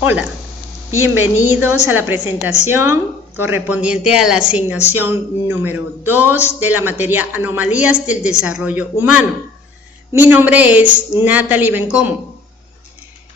Hola, bienvenidos a la presentación correspondiente a la asignación número 2 de la materia Anomalías del Desarrollo Humano. Mi nombre es Natalie Bencomo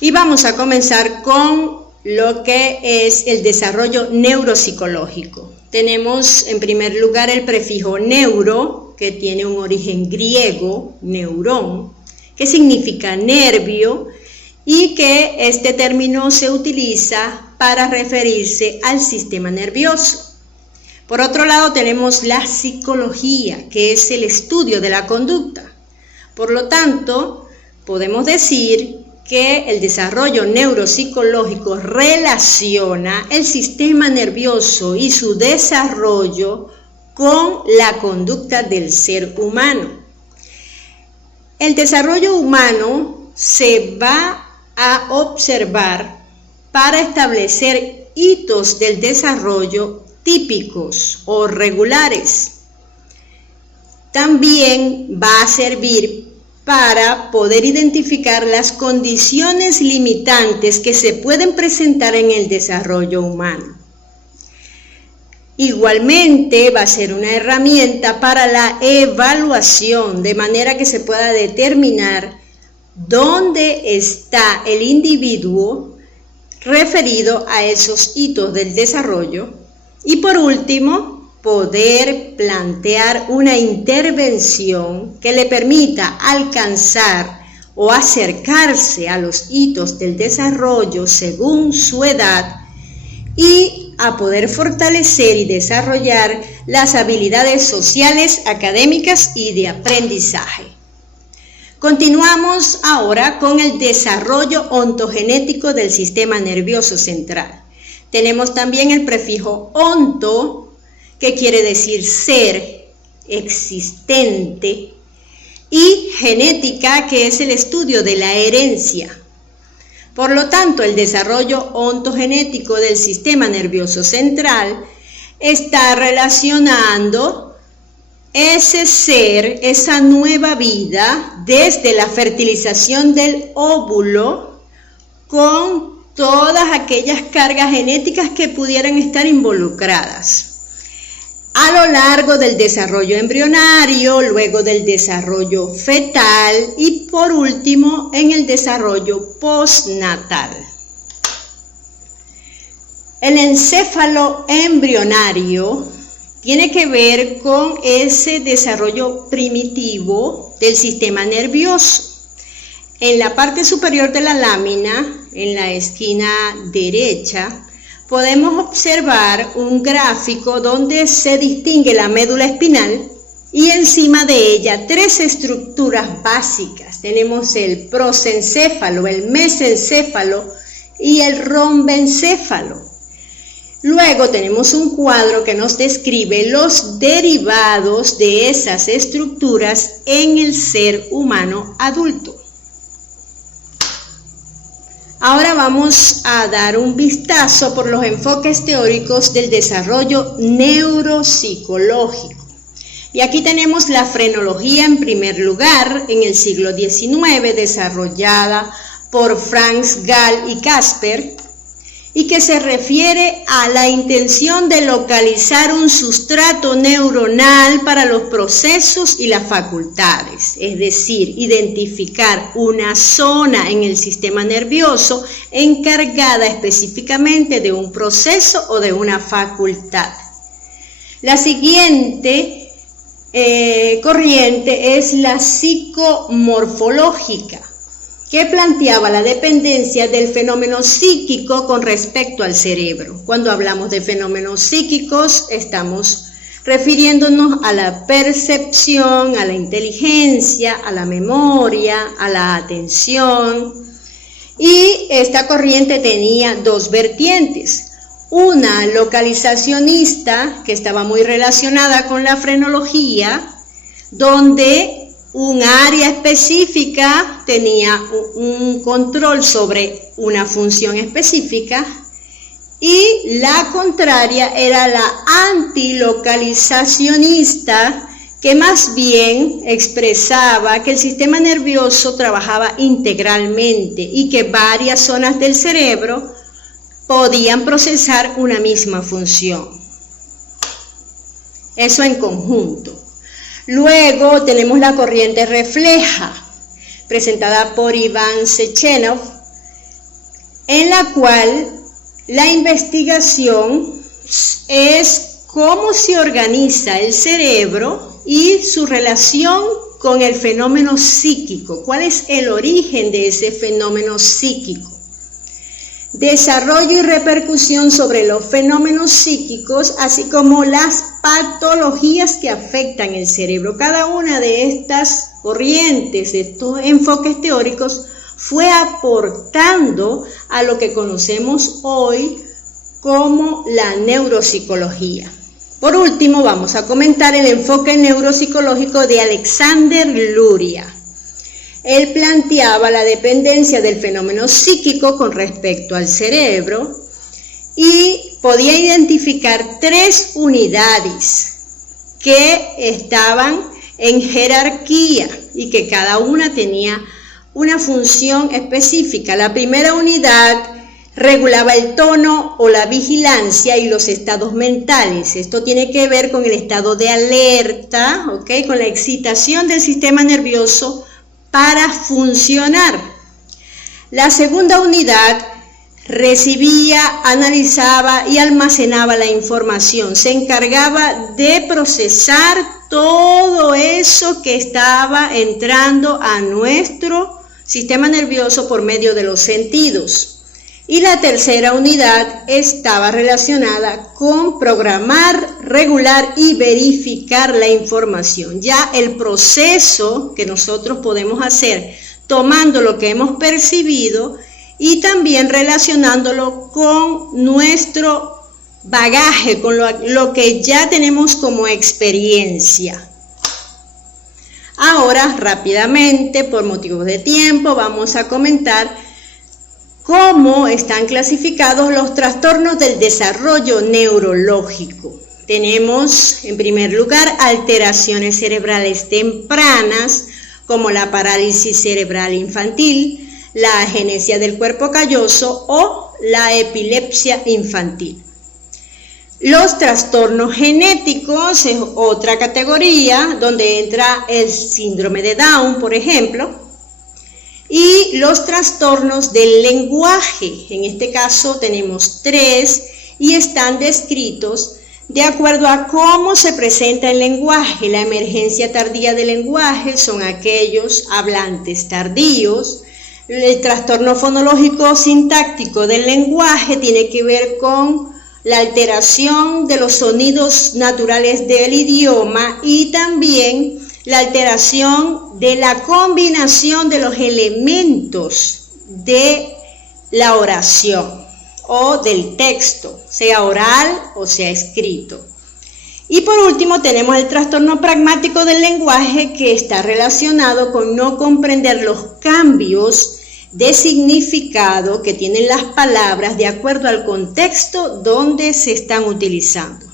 y vamos a comenzar con lo que es el desarrollo neuropsicológico. Tenemos en primer lugar el prefijo neuro, que tiene un origen griego, neurón, que significa nervio, y que este término se utiliza para referirse al sistema nervioso. Por otro lado tenemos la psicología, que es el estudio de la conducta. Por lo tanto, podemos decir que el desarrollo neuropsicológico relaciona el sistema nervioso y su desarrollo con la conducta del ser humano. El desarrollo humano se va a observar para establecer hitos del desarrollo típicos o regulares. También va a servir para poder identificar las condiciones limitantes que se pueden presentar en el desarrollo humano. Igualmente va a ser una herramienta para la evaluación, de manera que se pueda determinar dónde está el individuo referido a esos hitos del desarrollo. Y por último, poder plantear una intervención que le permita alcanzar o acercarse a los hitos del desarrollo según su edad y a poder fortalecer y desarrollar las habilidades sociales, académicas y de aprendizaje. Continuamos ahora con el desarrollo ontogenético del sistema nervioso central. Tenemos también el prefijo onto, que quiere decir ser, existente, y genética, que es el estudio de la herencia. Por lo tanto, el desarrollo ontogenético del sistema nervioso central está relacionando ese ser, esa nueva vida, desde la fertilización del óvulo, con todas aquellas cargas genéticas que pudieran estar involucradas a lo largo del desarrollo embrionario, luego del desarrollo fetal y por último en el desarrollo postnatal. El encéfalo embrionario tiene que ver con ese desarrollo primitivo del sistema nervioso. En la parte superior de la lámina, en la esquina derecha, podemos observar un gráfico donde se distingue la médula espinal y encima de ella tres estructuras básicas. Tenemos el prosencéfalo, el mesencéfalo y el rombencéfalo. Luego tenemos un cuadro que nos describe los derivados de esas estructuras en el ser humano adulto. Ahora vamos a dar un vistazo por los enfoques teóricos del desarrollo neuropsicológico. Y aquí tenemos la frenología en primer lugar, en el siglo XIX, desarrollada por Franz Gall y Casper, y que se refiere a la intención de localizar un sustrato neuronal para los procesos y las facultades, es decir, identificar una zona en el sistema nervioso encargada específicamente de un proceso o de una facultad. La siguiente corriente es la psicomorfológica, que planteaba la dependencia del fenómeno psíquico con respecto al cerebro. Cuando hablamos de fenómenos psíquicos, estamos refiriéndonos a la percepción, a la inteligencia, a la memoria, a la atención. Y esta corriente tenía dos vertientes. Una localizacionista, que estaba muy relacionada con la frenología, donde un área específica tenía un control sobre una función específica, y la contraria era la antilocalizacionista, que más bien expresaba que el sistema nervioso trabajaba integralmente y que varias zonas del cerebro podían procesar una misma función. Eso en conjunto. Luego tenemos la corriente refleja, presentada por Iván Sechenov, en la cual la investigación es cómo se organiza el cerebro y su relación con el fenómeno psíquico. ¿Cuál es el origen de ese fenómeno psíquico? Desarrollo y repercusión sobre los fenómenos psíquicos, así como las patologías que afectan el cerebro. Cada una de estas corrientes, de estos enfoques teóricos, fue aportando a lo que conocemos hoy como la neuropsicología. Por último, vamos a comentar el enfoque neuropsicológico de Alexander Luria. Él planteaba la dependencia del fenómeno psíquico con respecto al cerebro y podía identificar 3 unidades que estaban en jerarquía y que cada una tenía una función específica. La primera unidad regulaba el tono o la vigilancia y los estados mentales. Esto tiene que ver con el estado de alerta, ¿ok? Con la excitación del sistema nervioso para funcionar. La segunda unidad recibía, analizaba y almacenaba la información. Se encargaba de procesar todo eso que estaba entrando a nuestro sistema nervioso por medio de los sentidos. Y la tercera unidad estaba relacionada con programar, regular y verificar la información. Ya el proceso que nosotros podemos hacer tomando lo que hemos percibido y también relacionándolo con nuestro bagaje, con lo que ya tenemos como experiencia. Ahora, rápidamente, por motivos de tiempo, vamos a comentar cómo están clasificados los trastornos del desarrollo neurológico. Tenemos, en primer lugar, alteraciones cerebrales tempranas, como la parálisis cerebral infantil, la agenesia del cuerpo calloso o la epilepsia infantil. Los trastornos genéticos es otra categoría, donde entra el síndrome de Down, por ejemplo, y los trastornos del lenguaje. En este caso tenemos 3 y están descritos de acuerdo a cómo se presenta el lenguaje. La emergencia tardía del lenguaje son aquellos hablantes tardíos. El trastorno fonológico sintáctico del lenguaje tiene que ver con la alteración de los sonidos naturales del idioma y también la alteración de la combinación de los elementos de la oración o del texto, sea oral o sea escrito. Y por último tenemos el trastorno pragmático del lenguaje, que está relacionado con no comprender los cambios de significado que tienen las palabras de acuerdo al contexto donde se están utilizando.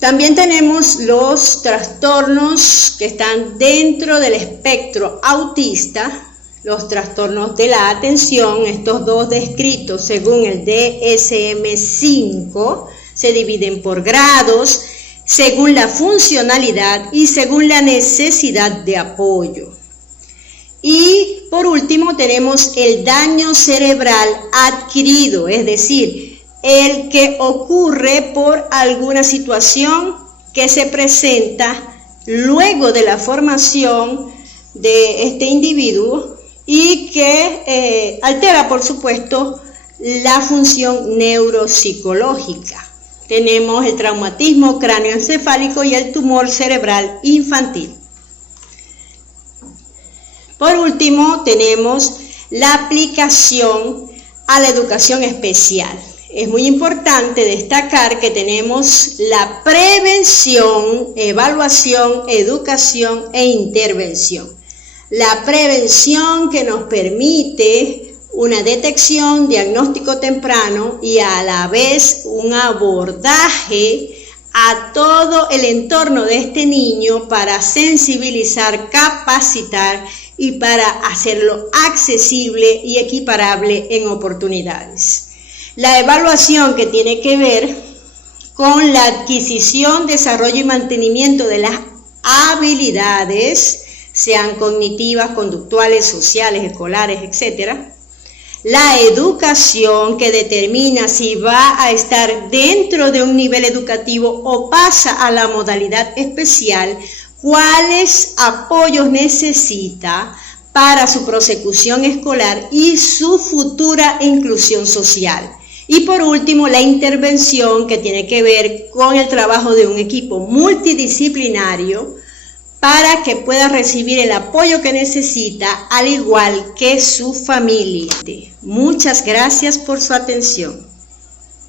También tenemos los trastornos que están dentro del espectro autista, los trastornos de la atención. Estos dos descritos según el DSM-5 se dividen por grados, según la funcionalidad y según la necesidad de apoyo. Y por último tenemos el daño cerebral adquirido, es decir, el que ocurre por alguna situación que se presenta luego de la formación de este individuo y que altera, por supuesto, la función neuropsicológica. Tenemos el traumatismo cráneoencefálico y el tumor cerebral infantil. Por último, tenemos la aplicación a la educación especial. Es muy importante destacar que tenemos la prevención, evaluación, educación e intervención. La prevención, que nos permite una detección, diagnóstico temprano y a la vez un abordaje a todo el entorno de este niño para sensibilizar, capacitar y para hacerlo accesible y equiparable en oportunidades. La evaluación, que tiene que ver con la adquisición, desarrollo y mantenimiento de las habilidades, sean cognitivas, conductuales, sociales, escolares, etc. La educación, que determina si va a estar dentro de un nivel educativo o pasa a la modalidad especial, cuáles apoyos necesita para su prosecución escolar y su futura inclusión social. Y por último, la intervención, que tiene que ver con el trabajo de un equipo multidisciplinario para que pueda recibir el apoyo que necesita, al igual que su familia. Muchas gracias por su atención.